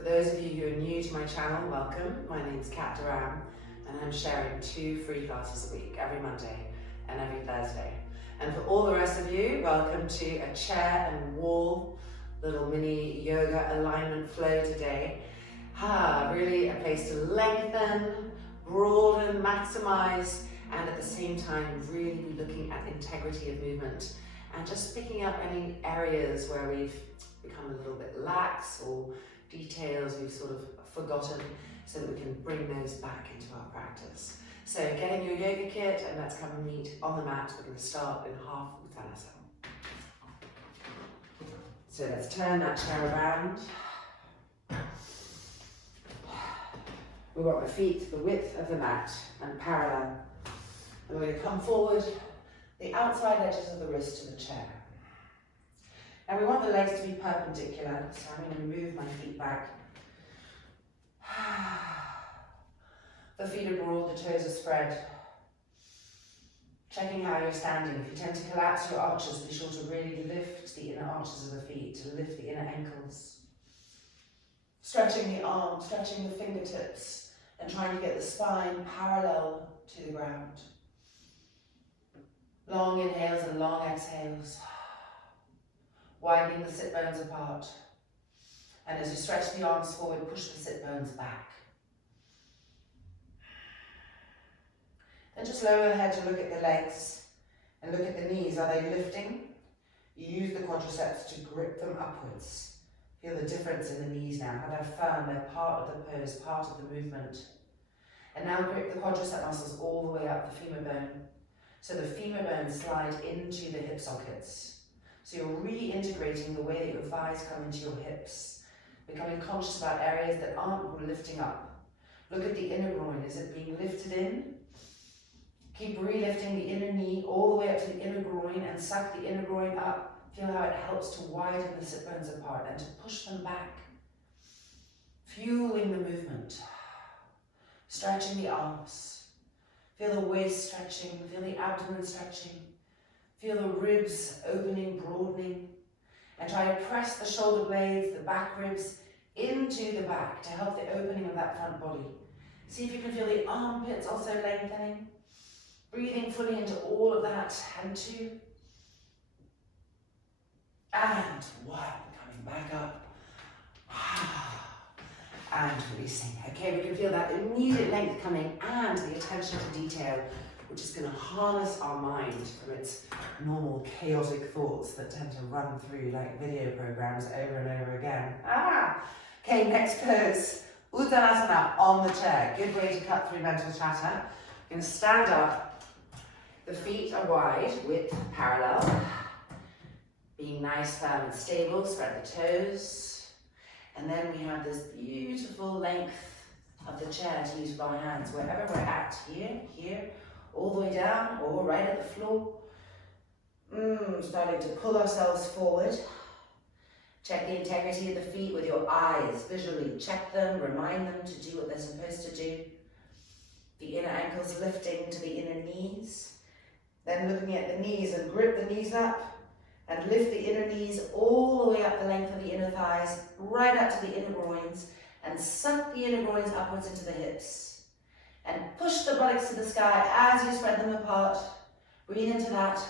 For those of you who are new to my channel, welcome. My name is Rham, and I'm sharing 2 free classes a week, every Monday and every Thursday. And for all the rest of you, welcome to a chair and wall little mini yoga alignment flow today. Really a place to lengthen, broaden, maximize, and at the same time really be looking at integrity of movement and just picking up any areas where we've become a little bit lax or details we've sort of forgotten, so that we can bring those back into our practice. So get in your yoga kit and let's come and meet on the mat. We're going to start in half Uttanasana. So let's turn that chair around. We want the feet the width of the mat and parallel. And we're going to come forward, the outside edges of the wrist to the chair. And we want the legs to be perpendicular, so I'm going to move my feet back. The feet are broad, the toes are spread. Checking how you're standing. If you tend to collapse your arches, be sure to really lift the inner arches of the feet, to lift the inner ankles. Stretching the arms, stretching the fingertips, and trying to get the spine parallel to the ground. Long inhales and long exhales. Widening the sit bones apart. And as you stretch the arms forward, push the sit bones back. Then just lower the head to look at the legs and look at the knees. Are they lifting? You use the quadriceps to grip them upwards. Feel the difference in the knees now, how they're firm, they're part of the pose, part of the movement. And now grip the quadricep muscles all the way up the femur bone. So the femur bones slide into the hip sockets. So you're reintegrating the way that your thighs come into your hips, becoming conscious about areas that aren't lifting up. Look at the inner groin, is it being lifted in? Keep relifting the inner knee all the way up to the inner groin and suck the inner groin up. Feel how it helps to widen the sit bones apart and to push them back. Fueling the movement. Stretching the arms. Feel the waist stretching, feel the abdomen stretching. Feel the ribs opening, broadening, and try to press the shoulder blades, the back ribs into the back to help the opening of that front body. See if you can feel the armpits also lengthening. Breathing fully into all of that, and 2, and 1, coming back up, and releasing. Okay, we can feel that immediate length coming and the attention to detail, which is going to harness our mind from its normal chaotic thoughts that tend to run through like video programs over and over again. Okay, next pose, Uttanasana on the chair. Good way to cut through mental chatter. You're going to stand up. The feet are wide, width parallel. Being nice, firm and stable, spread the toes. And then we have this beautiful length of the chair to use with our hands, wherever we're at, here, all the way down, or right at the floor. Starting to pull ourselves forward. Check the integrity of the feet with your eyes, visually. Check them, remind them to do what they're supposed to do. The inner ankles lifting to the inner knees. Then looking at the knees and grip the knees up and lift the inner knees all the way up the length of the inner thighs, right up to the inner groins, and suck the inner groins upwards into the hips. And push the buttocks to the sky as you spread them apart. Breathe into that.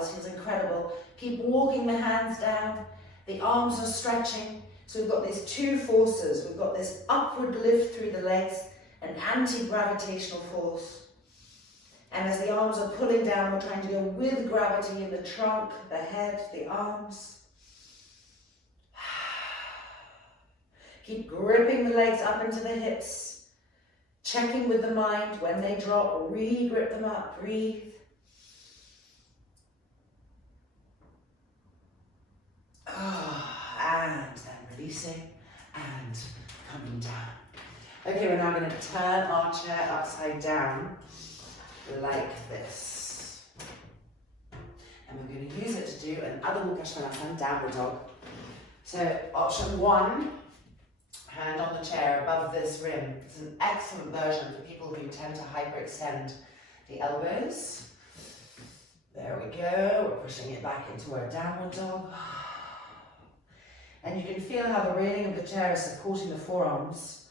This feels incredible. Keep walking the hands down. The arms are stretching. So we've got these 2 forces. We've got this upward lift through the legs, an anti-gravitational force. And as the arms are pulling down, we're trying to go with gravity in the trunk, the head, the arms. Keep gripping the legs up into the hips. Checking with the mind when they drop, re-grip them up, breathe. And then releasing and coming down. Okay, we're now going to turn our chair upside down like this. And we're going to use it to do an Adho Mukha Svanasana, downward dog. So option 1, hand on the chair above this rim. It's an excellent version for people who tend to hyperextend the elbows. There we go, we're pushing it back into our downward dog. And you can feel how the railing of the chair is supporting the forearms.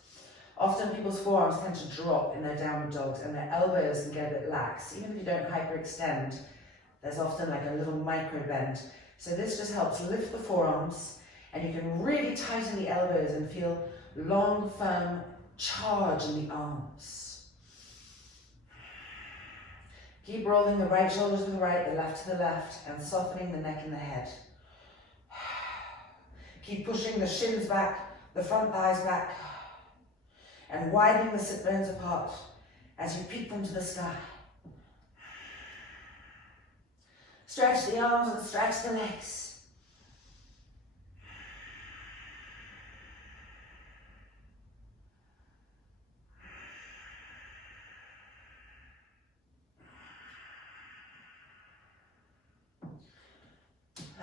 Often people's forearms tend to drop in their downward dogs and their elbows can get a bit lax. Even if you don't hyperextend, there's often like a little micro bend. So this just helps lift the forearms, and you can really tighten the elbows and feel long, firm charge in the arms. Keep rolling the right shoulder to the right, the left to the left, and softening the neck and the head. Keep pushing the shins back, the front thighs back, and widening the sit bones apart as you peek them to the sky. Stretch the arms and stretch the legs.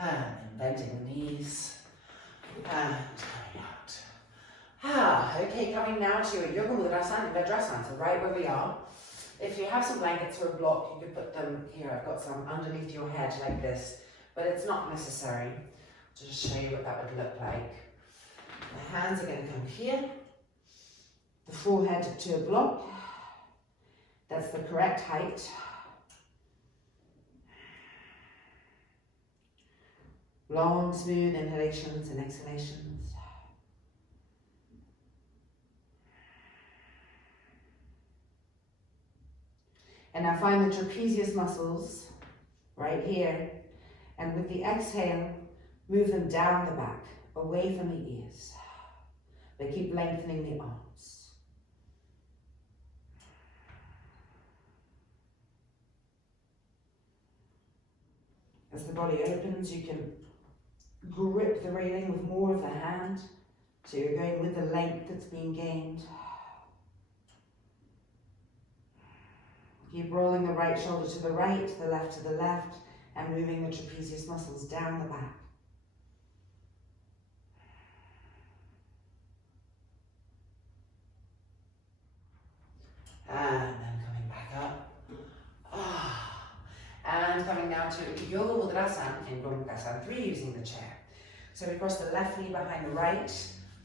And bending the knees. And coming out. Okay, coming now to your Yoga Mudrasana, Vajrasana, so right where we are. If you have some blankets or a block, you could put them here. I've got some underneath your head like this, but it's not necessary. To just show you what that would look like. The hands are going to come here. The forehead to a block. That's the correct height. Long, smooth inhalations and exhalations. And now find the trapezius muscles right here. And with the exhale, move them down the back, away from the ears. But keep lengthening the arms. As the body opens, you can grip the railing with more of the hand. So you're going with the length that's being gained. Keep rolling the right shoulder to the right, the left to the left, and moving the trapezius muscles down the back. And then coming back up. And coming down to Yoga Mudrasana in Rham 3 using the chair. So we cross the left knee behind the right,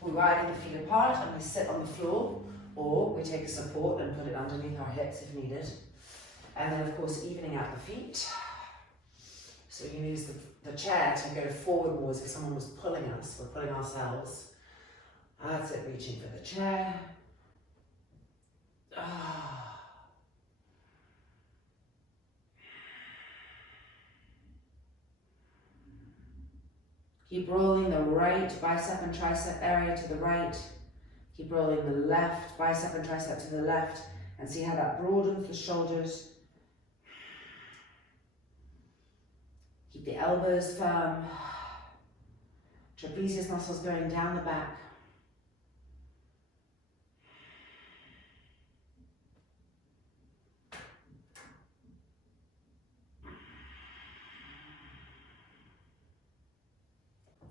we widen the feet apart and we sit on the floor, or we take a support and put it underneath our hips if needed. And then of course evening out the feet. So you can use the chair to go forward more as if someone was pulling us, we're pulling ourselves. That's it, reaching for the chair. Keep rolling the right bicep and tricep area to the right. Keep rolling the left bicep and tricep to the left, and see how that broadens the shoulders. Keep the elbows firm. Trapezius muscles going down the back.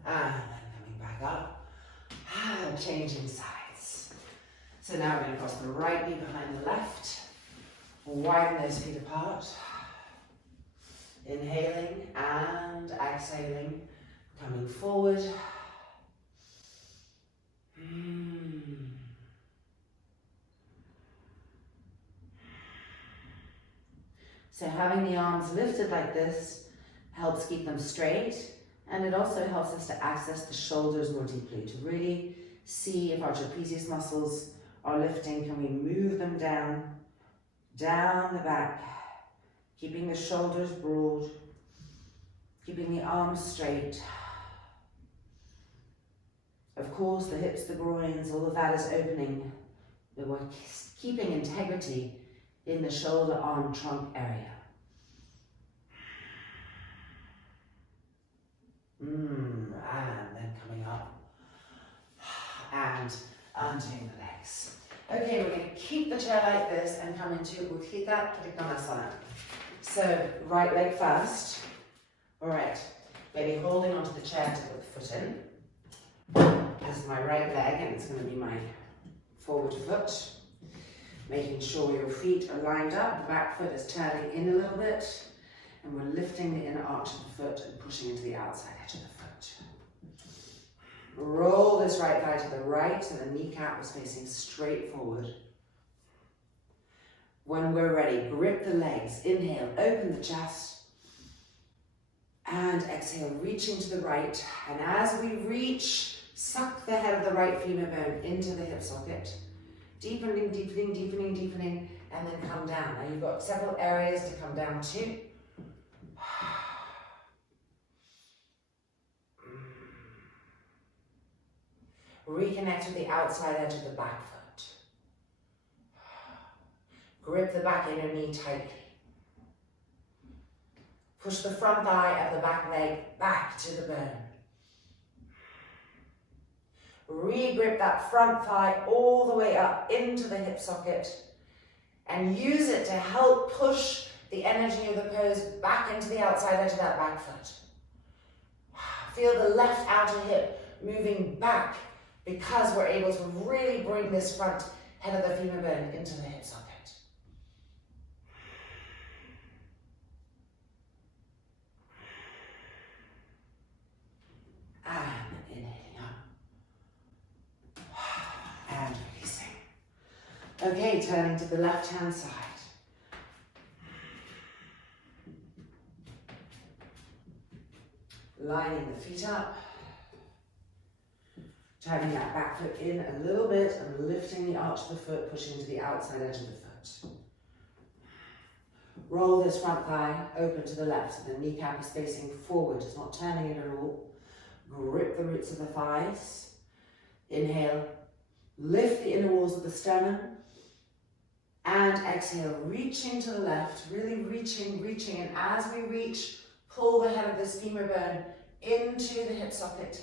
And then coming back up, and changing sides. So now we're going to cross the right knee behind the left, widen those feet apart, inhaling and exhaling, coming forward. So having the arms lifted like this helps keep them straight. And it also helps us to access the shoulders more deeply, to really see if our trapezius muscles are lifting. Can we move them down the back, keeping the shoulders broad, keeping the arms straight. Of course, the hips, the groins, all of that is opening, but we're keeping integrity in the shoulder, arm, trunk area. And then coming up and undoing the legs. Okay, we're going to keep the chair like this and come into Uttanasana. So, right leg first. Alright, maybe holding onto the chair to put the foot in. This is my right leg and it's going to be my forward foot. Making sure your feet are lined up, the back foot is turning in a little bit. And we're lifting the inner arch of the foot and pushing into the outside edge of the foot. Roll this right thigh to the right so the kneecap is facing straight forward. When we're ready, grip the legs. Inhale, open the chest. And exhale, reaching to the right. And as we reach, suck the head of the right femur bone into the hip socket. Deepening, deepening, deepening, deepening, and then come down. Now you've got several areas to come down to. Reconnect with the outside edge of the back foot. Grip the back inner knee tightly. Push the front thigh of the back leg back to the bone. Re-grip that front thigh all the way up into the hip socket and use it to help push the energy of the pose back into the outside edge of that back foot. Feel the left outer hip moving back because we're able to really bring this front head of the femur bone into the hip socket. And inhaling up. And releasing. Okay, turning to the left hand side. Lining the feet up. Turning that back foot in a little bit and lifting the arch of the foot, pushing to the outside edge of the foot. Roll this front thigh open to the left so the kneecap is facing forward, it's not turning it at all. Grip the roots of the thighs. Inhale, lift the inner walls of the sternum. And exhale, reaching to the left, really reaching, and as we reach, pull the head of this femur bone into the hip socket.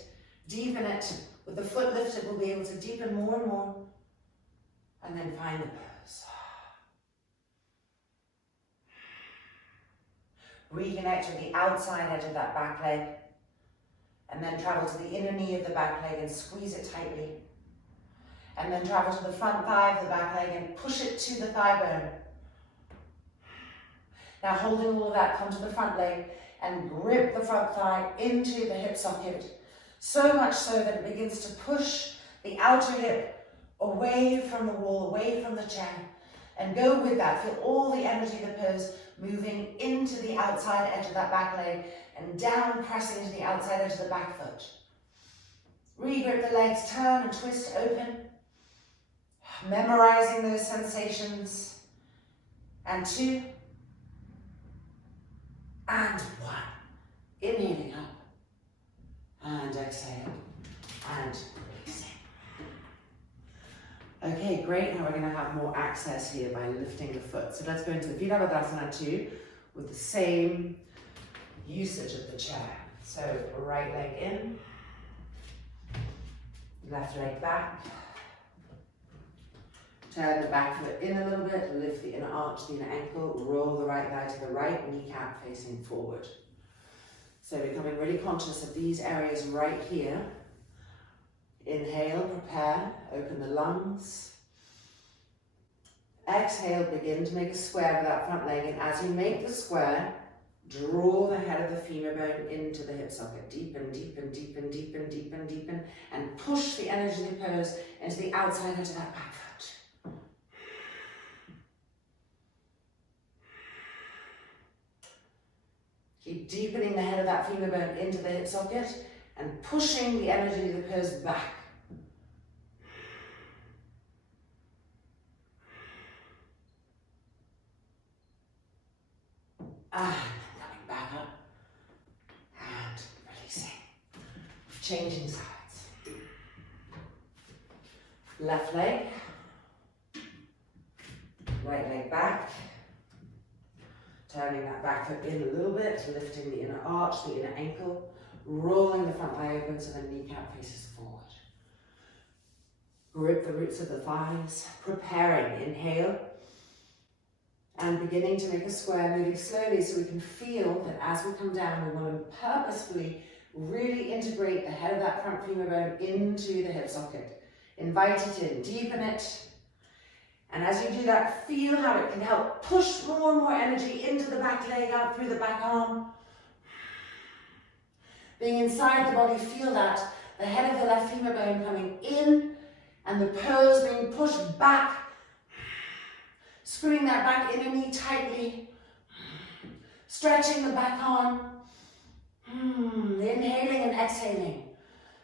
Deepen it. With the foot lifted, we'll be able to deepen more and more. And then find the pose. Reconnect with the outside edge of that back leg. And then travel to the inner knee of the back leg and squeeze it tightly. And then travel to the front thigh of the back leg and push it to the thigh bone. Now holding all of that, come to the front leg and grip the front thigh into the hip socket. So much so that it begins to push the outer hip away from the wall, away from the chair. And go with that. Feel all the energy of the pose moving into the outside edge of that back leg and down, pressing into the outside edge of the back foot. Re-grip the legs, turn and twist open. Memorizing those sensations. And 2. And 1. Inhaling up. And exhale, and releasing. Okay, great. Now we're going to have more access here by lifting the foot. So let's go into the Uttanasana 2 with the same usage of the chair. So right leg in, left leg back. Turn the back foot in a little bit, lift the inner arch, the inner ankle, roll the right thigh to the right, kneecap facing forward. So becoming really conscious of these areas right here. Inhale, prepare, open the lungs. Exhale, begin to make a square with that front leg. And as you make the square, draw the head of the femur bone into the hip socket. Deepen, deepen, deepen, deepen, deepen, deepen. And push the energy of the pose into the outside edge of that back foot. Keep deepening the head of that femur bone into the hip socket and pushing the energy of the pose back. And coming back up and releasing. Changing sides. Left leg, right leg back. Turning that back foot in a little bit, lifting the inner arch, the inner ankle, rolling the front thigh open so the kneecap faces forward. Grip the roots of the thighs, preparing, inhale, and beginning to make a square, moving slowly so we can feel that as we come down, we want to purposefully really integrate the head of that front femur bone into the hip socket. Invite it in, deepen it. And as you do that, feel how it can help push more and more energy into the back leg, out through the back arm. Being inside the body, feel that the head of the left femur bone coming in and the pose being pushed back. Screwing that back inner knee tightly. Stretching the back arm. Inhaling and exhaling.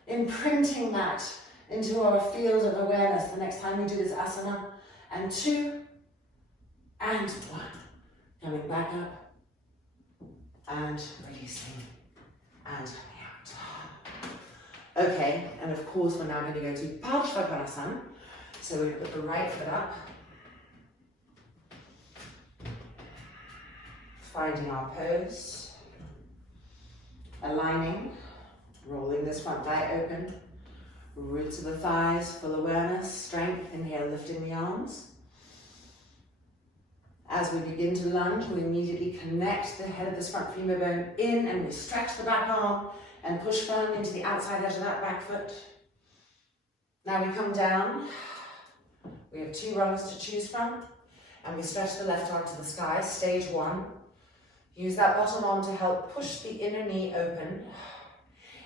Imprinting that into our field of awareness the next time we do this asana. And 2, and 1. Coming back up. And releasing. And coming out. Okay, and of course we're now going to go to Uttanasana. So we put the right foot up. Finding our pose. Aligning. Rolling this front thigh open. Roots of the thighs, full awareness, strength. Inhale, lifting the arms. As we begin to lunge, we immediately connect the head of this front femur bone in and we stretch the back arm and push firm into the outside edge of that back foot. Now we come down. We have 2 rungs to choose from and we stretch the left arm to the sky, stage 1. Use that bottom arm to help push the inner knee open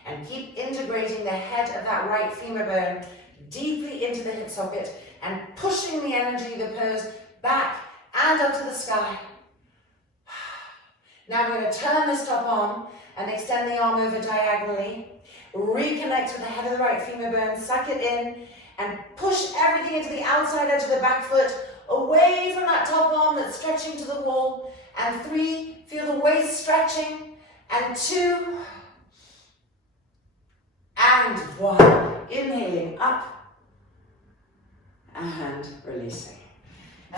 and keep integrating the head of that right femur bone deeply into the hip socket and pushing the energy, the pose, back and up to the sky. Now we're going to turn this top arm and extend the arm over diagonally. Reconnect with the head of the right femur bone, suck it in and push everything into the outside edge of the back foot, away from that top arm that's stretching to the wall. And 3, feel the waist stretching. And 2, and 1. Inhaling up and releasing.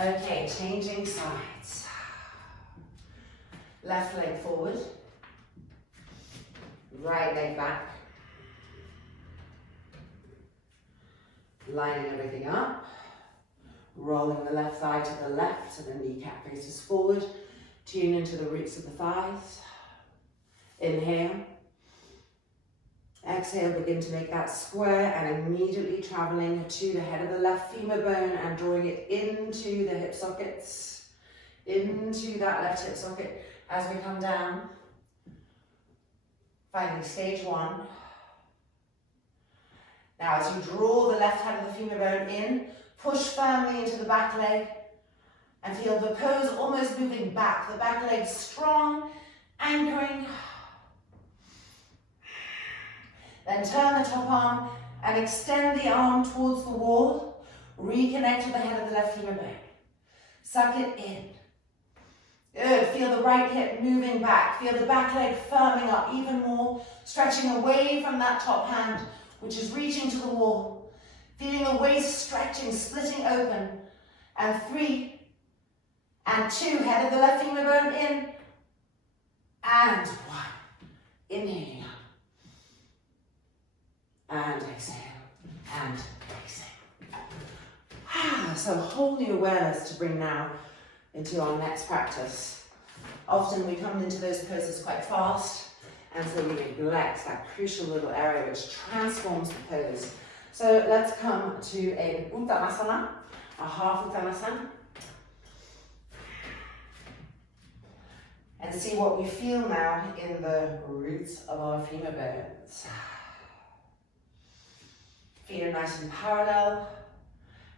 Okay, changing sides. Left leg forward. Right leg back. Lining everything up. Rolling the left thigh to the left so the kneecap faces forward. Tune into the roots of the thighs. Inhale. Exhale, begin to make that square and immediately traveling to the head of the left femur bone and drawing it into the hip sockets. Into that left hip socket as we come down. Finding stage 1. Now as you draw the left hand of the femur bone in, push firmly into the back leg and feel the pose almost moving back. The back leg strong, anchoring. Then turn the top arm and extend the arm towards the wall. Reconnect with the head of the left femur bone. Suck it in. Good. Feel the right hip moving back. Feel the back leg firming up even more. Stretching away from that top hand, which is reaching to the wall. Feeling the waist stretching, splitting open. And 3, and 2. Head of the left femur bone in. And 1. Inhaling up. And exhale, and exhale. So a whole new awareness to bring now into our next practice. Often we come into those poses quite fast, and so we neglect that crucial little area which transforms the pose. So let's come to a Uttanasana, a half Uttanasana, and see what we feel now in the roots of our femur bones. Feet are nice and parallel,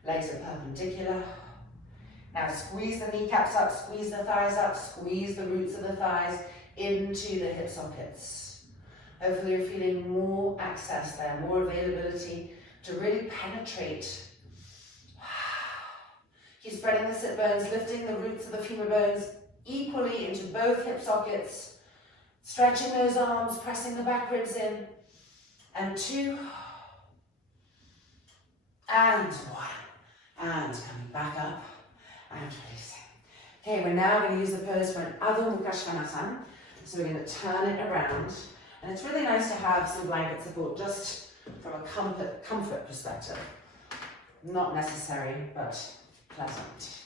legs are perpendicular. Now squeeze the kneecaps up, squeeze the thighs up, squeeze the roots of the thighs into the hip sockets. Hopefully you're feeling more access there, more availability to really penetrate. Keep spreading the sit bones, lifting the roots of the femur bones equally into both hip sockets. Stretching those arms, pressing the back ribs in. And 2. And 1. And coming back up and releasing. Okay, we're now going to use the pose for an Adho Mukha Svanasana. So we're going to turn it around. And it's really nice to have some blanket support just from a comfort perspective. Not necessary, but pleasant.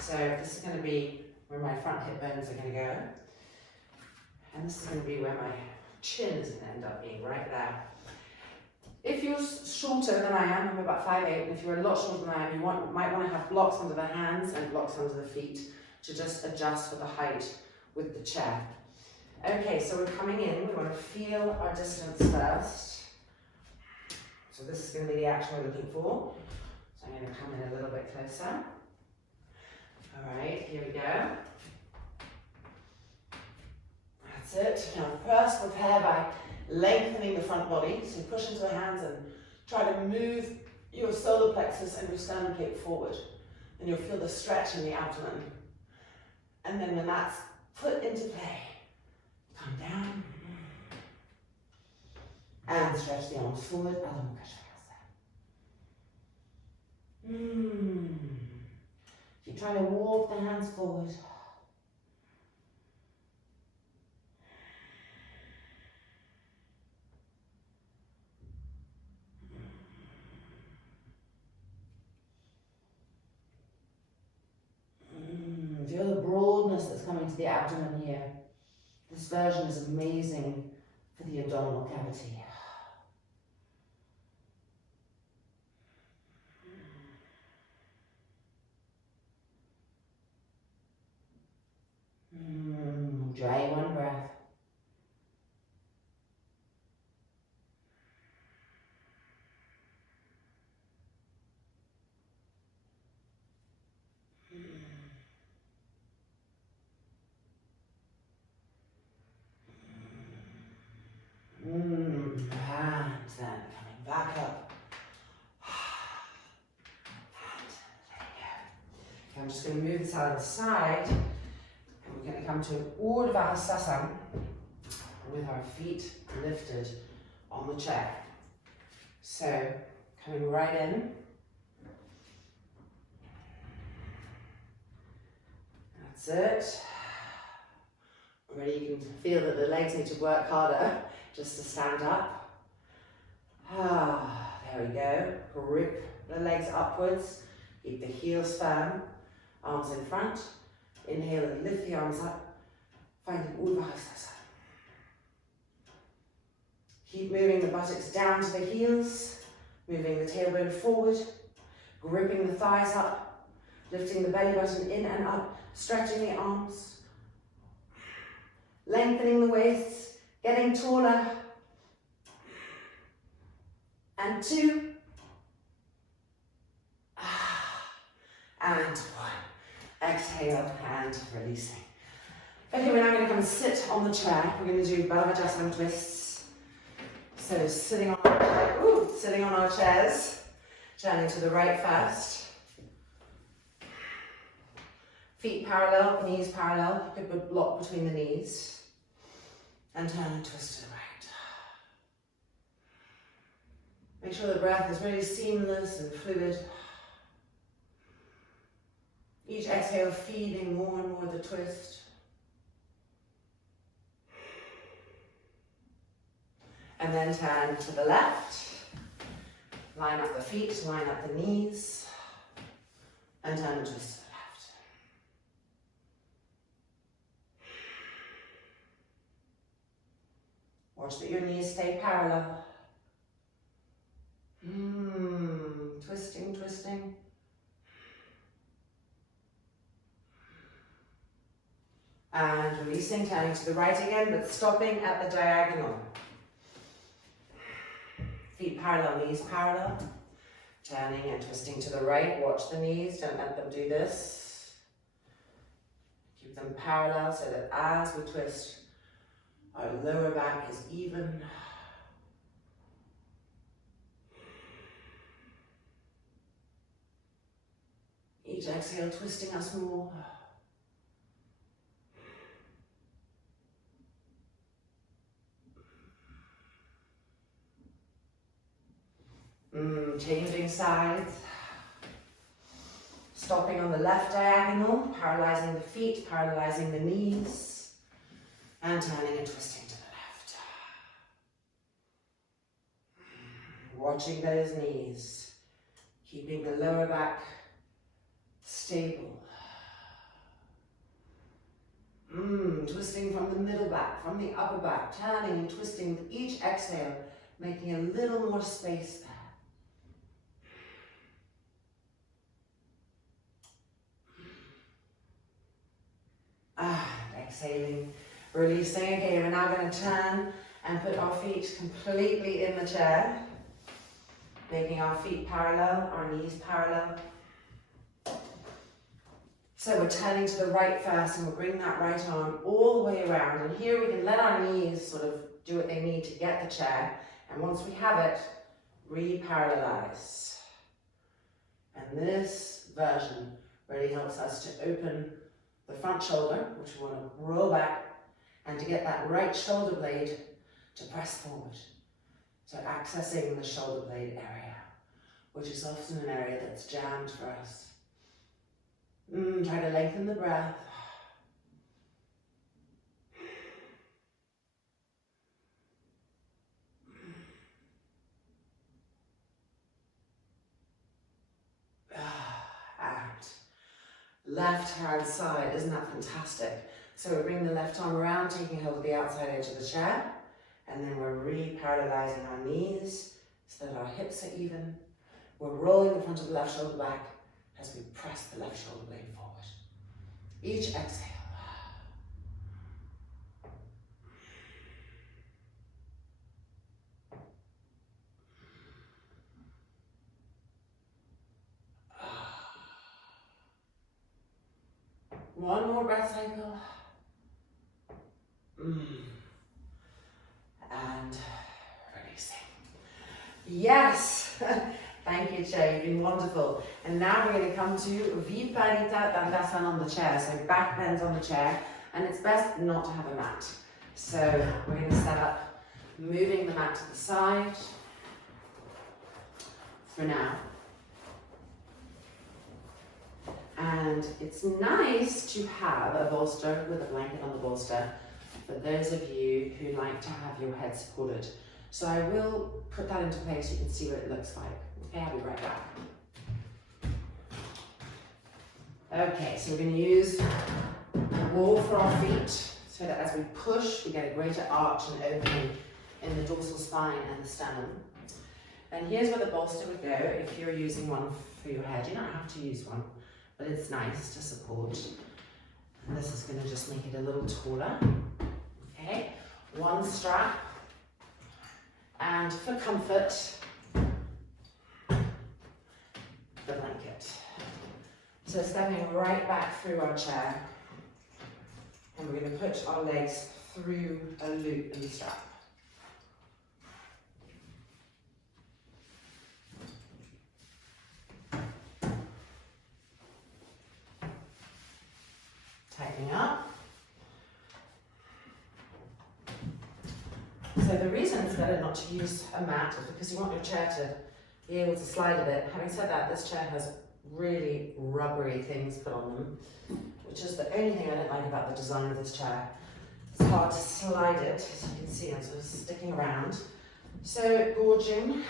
So this is going to be where my front hip bones are going to go. And this is going to be where my chin is going to end up being, right there. If you're shorter than I am, I'm about 5'8", and if you're a lot shorter than I am, you might want to have blocks under the hands and blocks under the feet to just adjust for the height with the chair. Okay, so we're coming in, we want to feel our distance first. So this is going to be the action we're looking for. So I'm going to come in a little bit closer. All right, here we go. That's it. Now first prepare by lengthening the front body. So push into the hands and try to move your solar plexus and your sternum plate forward. And you'll feel the stretch in the abdomen. And then when that's put into play, come down and stretch the arms forward. Adho Mukha Svanasana. You're trying to walk the hands forward. Feel the broadness that's coming to the abdomen here. This version is amazing for the abdominal cavity. Dry one breath. And then coming back up. And there we go. I'm just going to move this out of the side. And we're going to come to an Urdhva Hastasana with our feet lifted on the chair. So coming right in. That's it. Already you can feel that the legs need to work harder just to stand up. There we go. Grip the legs upwards. Keep the heels firm. Arms in front. Inhale and lift the arms up. Finding Urdhva Hastasana. Keep moving the buttocks down to the heels. Moving the tailbone forward. Gripping the thighs up. Lifting the belly button in and up. Stretching the arms. Lengthening the waist, getting taller. And 2. And 1. Exhale and releasing. Okay, we're now going to come and sit on the chair. We're going to do Balavajasana twists. So sitting on our chairs, turning to the right first. Feet parallel, knees parallel. You could block between the knees. And turn and twist to the right. Make sure the breath is really seamless and fluid. Each exhale feeding more and more the twist. And then turn to the left. Line up the feet, line up the knees. And turn and twist. Watch that your knees stay parallel. Twisting, twisting. And releasing, turning to the right again, but stopping at the diagonal. Feet parallel, knees parallel. Turning and twisting to the right. Watch the knees, don't let them do this. Keep them parallel so that as we twist, our lower back is even. Each exhale twisting us more. Changing sides. Stopping on the left diagonal, parallelizing the feet, parallelizing the knees. And turning and twisting to the left. Watching those knees. Keeping the lower back stable. Twisting from the middle back, from the upper back. Turning and twisting with each exhale. Making a little more space there. Exhaling. Releasing. Okay, we're now going to turn and put our feet completely in the chair. making our feet parallel, our knees parallel. So we're turning to the right first and we'll bring that right arm all the way around. And here we can let our knees sort of do what they need to get the chair. And once we have it, re-parallelize. And this version really helps us to open the front shoulder, which we want to roll back, and to get that right shoulder blade to press forward. So accessing the shoulder blade area, which is often an area that's jammed for us. Try to lengthen the breath. And left hand side, isn't that fantastic? So we bring the left arm around, taking hold of the outside edge of the chair, and then we're re-parallelizing our knees so that our hips are even. We're rolling the front of the left shoulder back as we press the left shoulder blade forward. Each exhale. One more breath cycle. And releasing. Yes! Thank you, Jay. You've been wonderful. And now we're going to come to Viparita Dandasana on the chair. So back bends on the chair. And it's best not to have a mat. So we're going to set up, moving the mat to the side for now. And it's nice to have a bolster with a blanket on the bolster for those of you who like to have your head supported. So I will put that into place so you can see what it looks like. Okay, I'll be right back. Okay, so we're going to use the wall for our feet so that as we push, we get a greater arch and opening in the dorsal spine and the sternum. And here's where the bolster would go if you're using one for your head. You don't have to use one, but it's nice to support. And this is going to just make it a little taller. Okay, one strap. And for comfort, the blanket. So stepping right back through our chair. And we're going to put our legs through a loop in the strap. Tightening up. So the reason it's better not to use a mat is because you want your chair to be able to slide a bit. Having said that, this chair has really rubbery things put on them, which is the only thing I don't like about the design of this chair. It's hard to slide it, as you can see, I'm sort of sticking around. So gorging,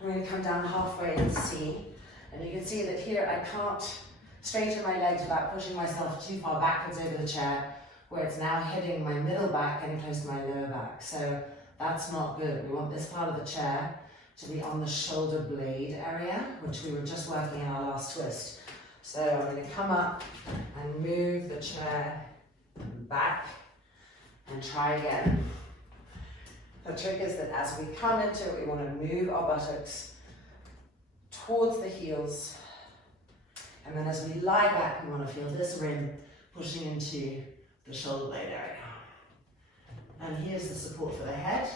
I'm going to come down halfway and see, and you can see that here I can't straighten my legs without pushing myself too far backwards over the chair, where it's now hitting my middle back and close to my lower back. So that's not good. We want this part of the chair to be on the shoulder blade area, which we were just working in our last twist. So I'm going to come up and move the chair back and try again. The trick is that as we come into it, we want to move our buttocks towards the heels. And then as we lie back, we want to feel this rim pushing into the shoulder blade area. And here's the support for the head.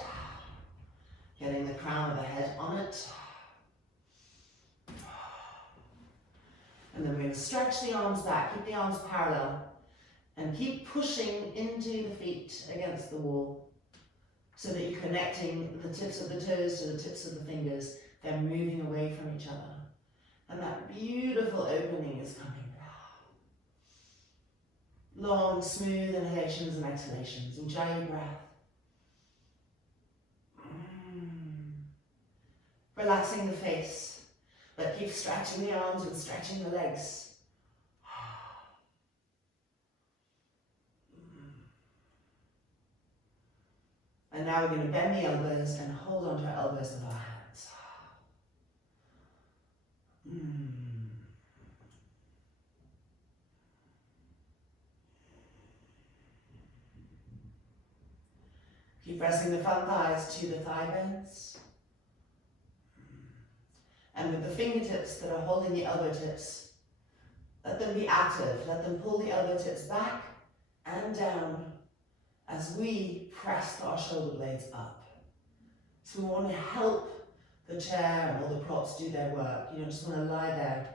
Getting the crown of the head on it. And then we're going to stretch the arms back, keep the arms parallel, and keep pushing into the feet against the wall so that you're connecting the tips of the toes to the tips of the fingers. They're moving away from each other. And that beautiful opening is coming. Long, smooth inhalations and exhalations. Ujjayi breath. Relaxing the face, but keep stretching the arms and stretching the legs. And now we're going to bend the elbows and hold onto our elbows with our hands. Keep pressing the front thighs to the thigh bones. And with the fingertips that are holding the elbow tips, let them be active. Let them pull the elbow tips back and down as we press our shoulder blades up. So we want to help the chair and all the props do their work. You don't just want to lie there.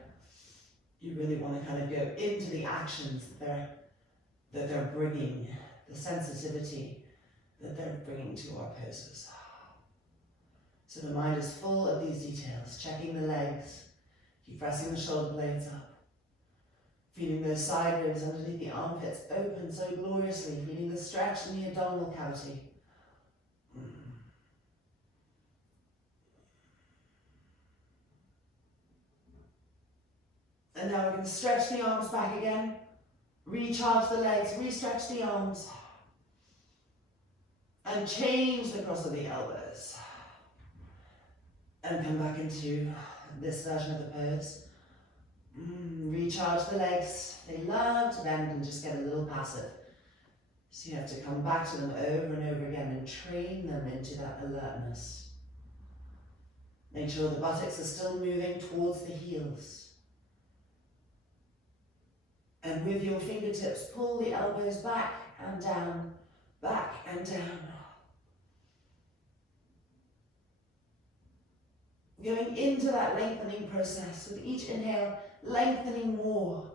You really want to kind of go into the actions that they're bringing, the sensitivity that they're bringing to our poses. So the mind is full of these details, checking the legs, keep pressing the shoulder blades up, feeling those side ribs underneath the armpits open so gloriously, feeling the stretch in the abdominal cavity. And now we're going to stretch the arms back again, recharge the legs, re-stretch the arms, and change the cross of the elbows. And come back into this version of the pose. Recharge the legs. They love to bend and just get a little passive. So you have to come back to them over and over again and train them into that alertness. Make sure the buttocks are still moving towards the heels. And with your fingertips, pull the elbows back and down, back and down. Going into that lengthening process with each inhale, lengthening more.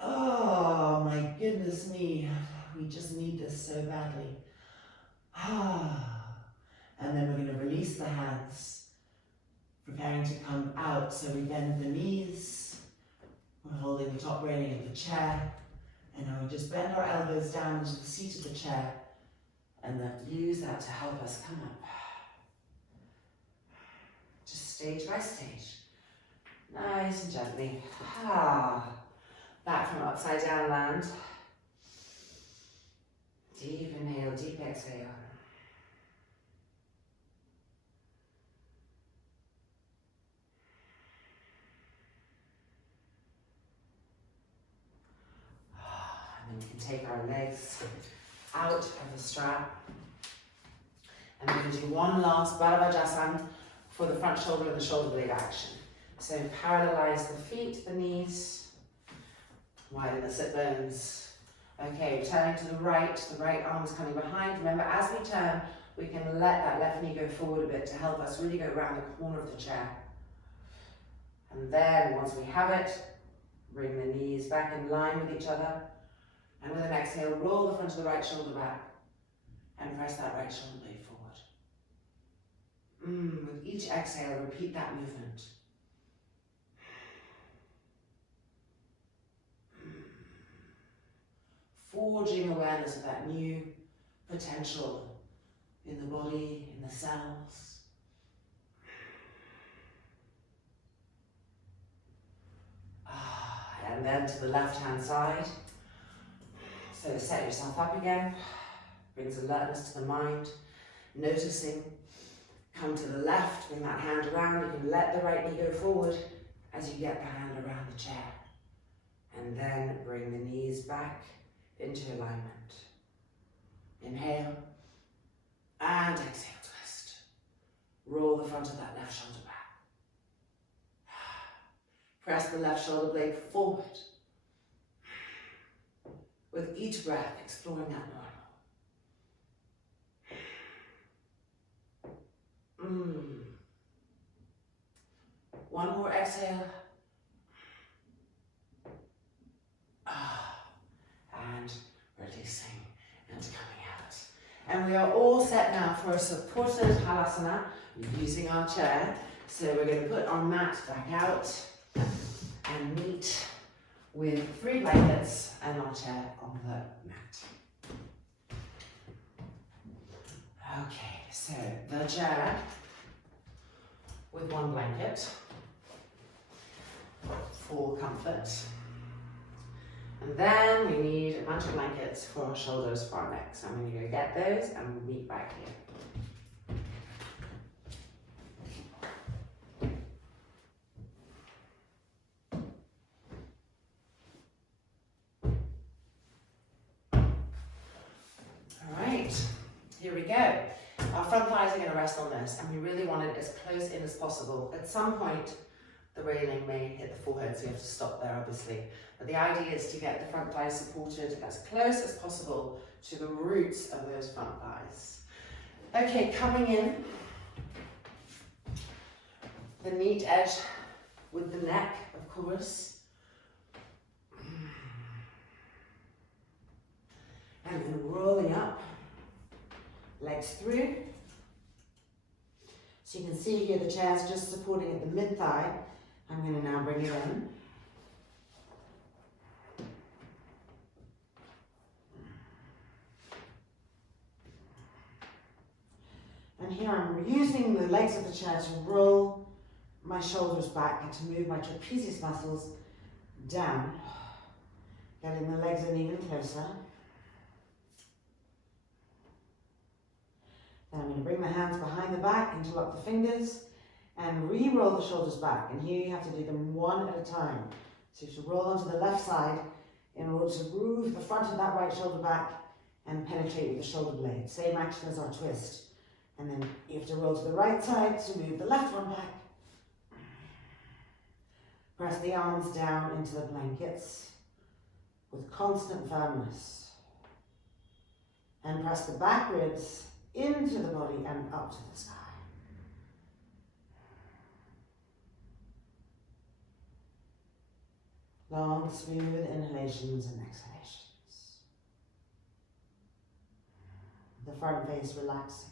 Oh my goodness me, we just need this so badly. And then we're going to release the hands, preparing to come out. So we bend the knees, we're holding the top railing of the chair, and now we just bend our elbows down into the seat of the chair, and then use that to help us come up. Just stage by stage, nice and gently. Back from upside down land. Deep inhale, deep exhale. And then we can take our legs out of the strap. And we're going to do one last Backbends for the front shoulder and the shoulder blade action. So parallelize the feet, the knees, widen the sit bones. Okay, turning to the right arm is coming behind. Remember, as we turn, we can let that left knee go forward a bit to help us really go around the corner of the chair. And then, once we have it, bring the knees back in line with each other. And with an exhale, roll the front of the right shoulder back and press that right shoulder blade forward. With each exhale, repeat that movement. Forging awareness of that new potential in the body, in the cells. And then to the left-hand side. So set yourself up again. Brings alertness to the mind. Noticing. Come to the left, bring that hand around. You can let the right knee go forward as you get the hand around the chair. And then bring the knees back into alignment. Inhale and exhale, twist. Roll the front of that left shoulder back. Press the left shoulder blade forward. With each breath, exploring that normal. One more exhale. And releasing and coming out. And we are all set now for a supported halasana using our chair. So we're going to put our mat back out and meet with 3 blankets and our chair on the mat. Okay, so the chair with 1 blanket for comfort. And then we need a bunch of blankets for our shoulders, for our necks. So I'm going to go get those and we'll meet back here. rest on this, and we really want it as close in as possible. At some point, the railing may hit the forehead, so you have to stop there, obviously. But the idea is to get the front thighs supported as close as possible to the roots of those front thighs. Okay, coming in, the neat edge with the neck, of course. And then rolling up, legs through. So you can see here the chair's just supporting at the mid-thigh. I'm going to now bring it in. And here I'm using the legs of the chair to roll my shoulders back and to move my trapezius muscles down, getting the legs in even closer. Then I'm going to bring the hands behind the back, interlock the fingers, and re-roll the shoulders back. And here you have to do them one at a time. So you should roll onto the left side in order to move the front of that right shoulder back and penetrate with the shoulder blade. Same action as our twist. And then you have to roll to the right side to move the left one back. Press the arms down into the blankets with constant firmness. And press the back ribs into the body and up to the sky. Long, smooth inhalations and exhalations. The front face relaxing.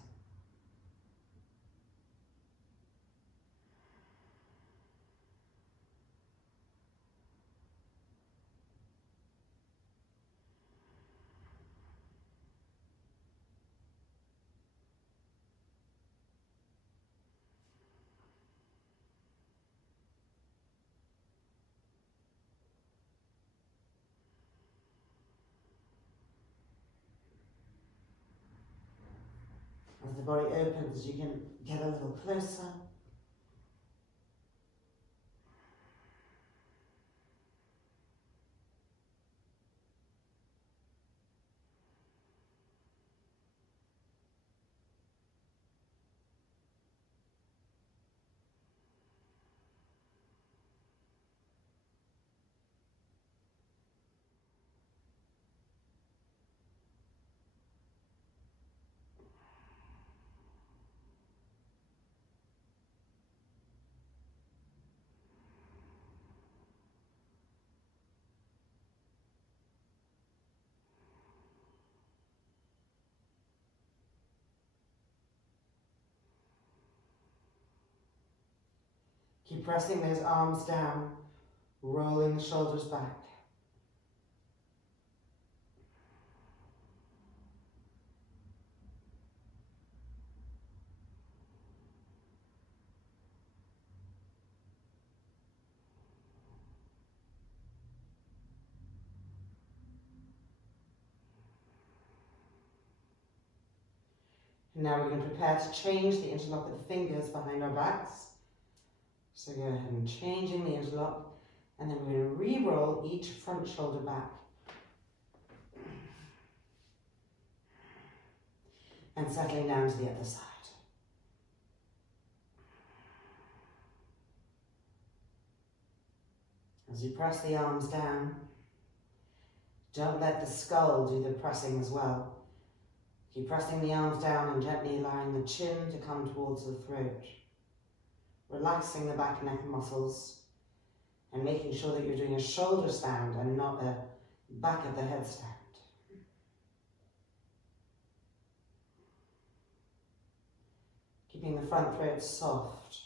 As the body opens, you can get a little closer. Keep pressing those arms down, rolling the shoulders back. And now we're going to prepare to change the interlock of the fingers behind our backs. So go ahead and changing the interlock, and then we're going to re-roll each front shoulder back. And settling down to the other side. As you press the arms down, don't let the skull do the pressing as well. Keep pressing the arms down and gently allowing the chin to come towards the throat. Relaxing the back neck muscles and making sure that you're doing a shoulder stand and not a back of the headstand. Keeping the front throat soft.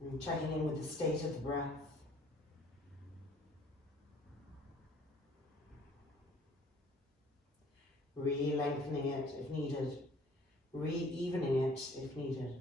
And checking in with the state of the breath. Re-lengthening it if needed, re-evening it if needed.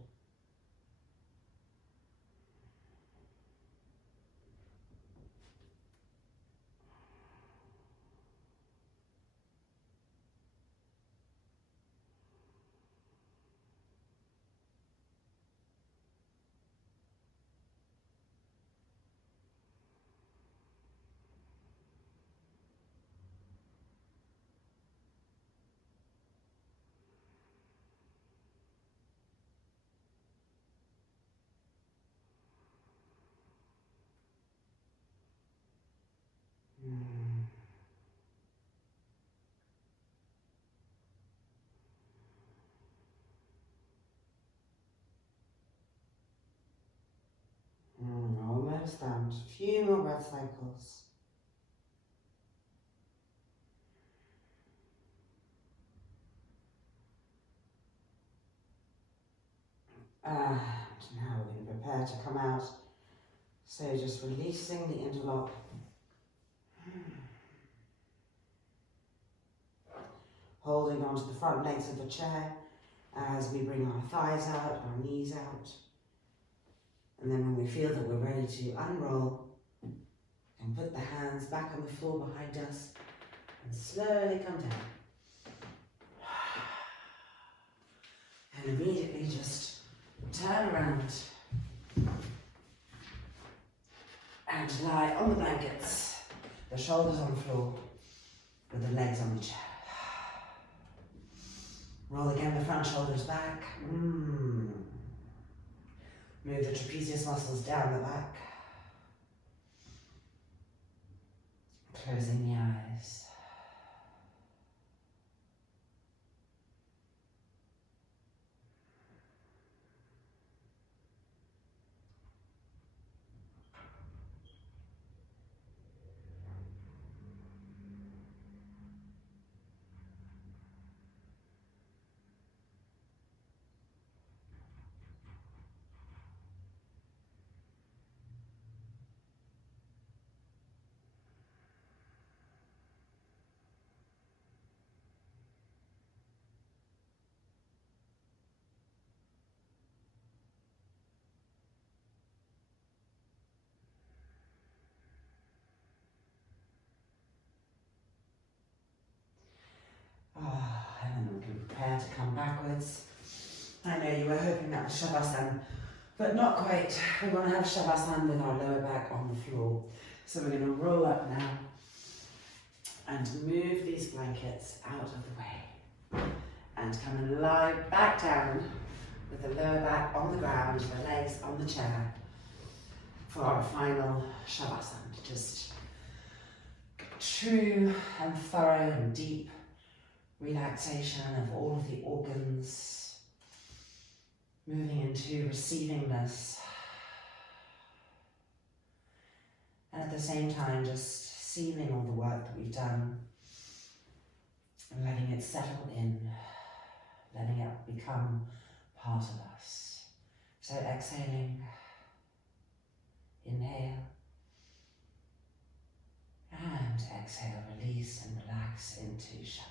A few more breath cycles. And now we're going to prepare to come out. So just releasing the interlock. Holding onto the front legs of the chair as we bring our thighs out, our knees out. And then when we feel that we're ready to unroll, and put the hands back on the floor behind us and slowly come down. And immediately just turn around and lie on the blankets, the shoulders on the floor, with the legs on the chair. Roll again the front shoulders back. Move the trapezius muscles down the back. Closing the eyes. And then we can prepare to come backwards. I know you were hoping that was Shavasana, but not quite. We want to have Shavasana with our lower back on the floor. So we're going to roll up now and move these blankets out of the way. And come and lie back down with the lower back on the ground, the legs on the chair for our final Shavasana. Just true and thorough and deep relaxation of all of the organs, moving into receivingness, and at the same time just sealing all the work that we've done and letting it settle in, letting it become part of us. So exhaling, inhale, and exhale, release and relax into Shavasana.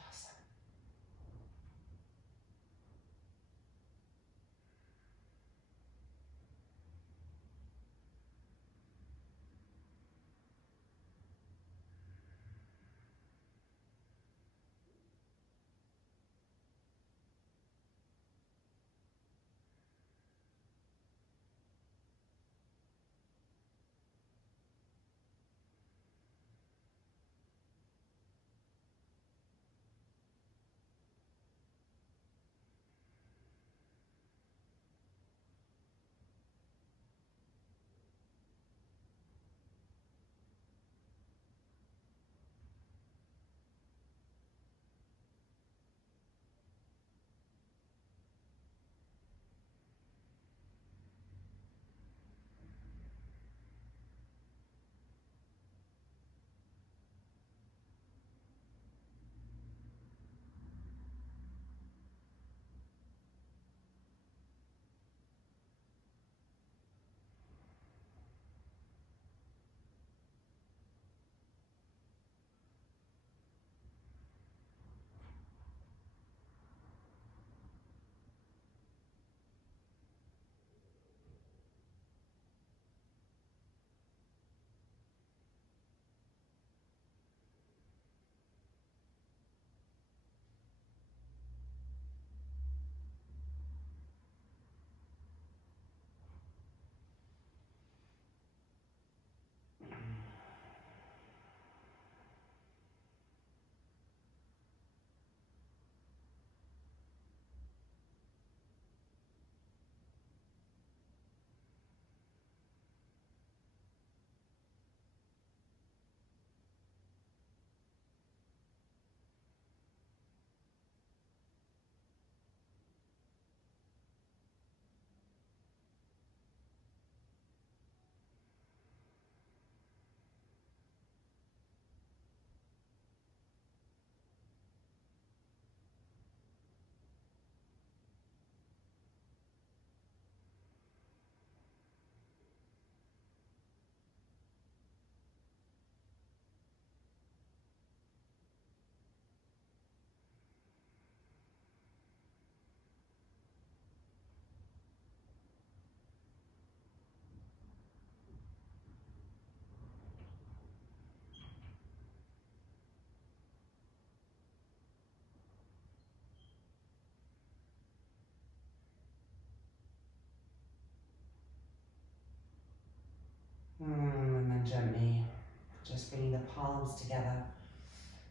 palms together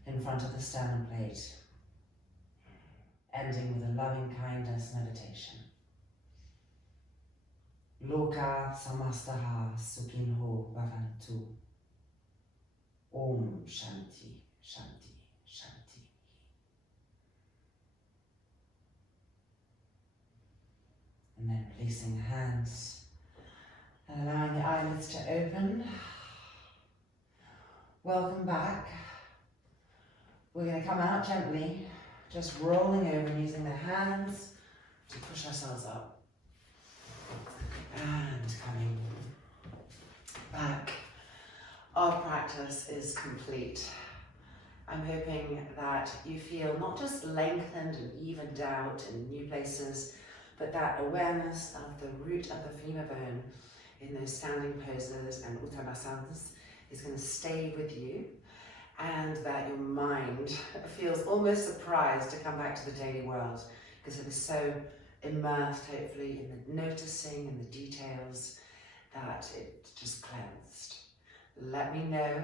in front of the sternum plate, ending with a loving kindness meditation. Loka samastaha sukhinho bhavantu. Om Shanti, Shanti, Shanti. And then releasing the hands and allowing the eyelids to open. Welcome back. We're going to come out gently, just rolling over and using the hands to push ourselves up. And coming back. Our practice is complete. I'm hoping that you feel not just lengthened and evened out in new places, but that awareness of the root of the femur bone in those standing poses and uttanasanas is going to stay with you, and that your mind feels almost surprised to come back to the daily world because it was so immersed, hopefully, in the noticing and the details that it just cleansed. Let me know.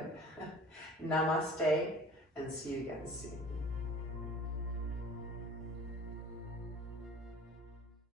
Namaste, and see you again soon.